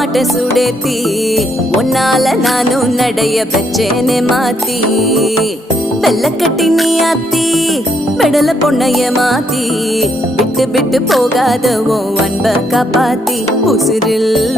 மாட்ட சுடேத்தி உன்னால நானும் நடைய பெச்சேனே மாத்தி வெள்ள கட்டி நீ ஆத்தி பெடல பொண்ணைய மாத்தி விட்டு விட்டு போகாத ஓ அன்ப காப்பாத்தி உசிரில்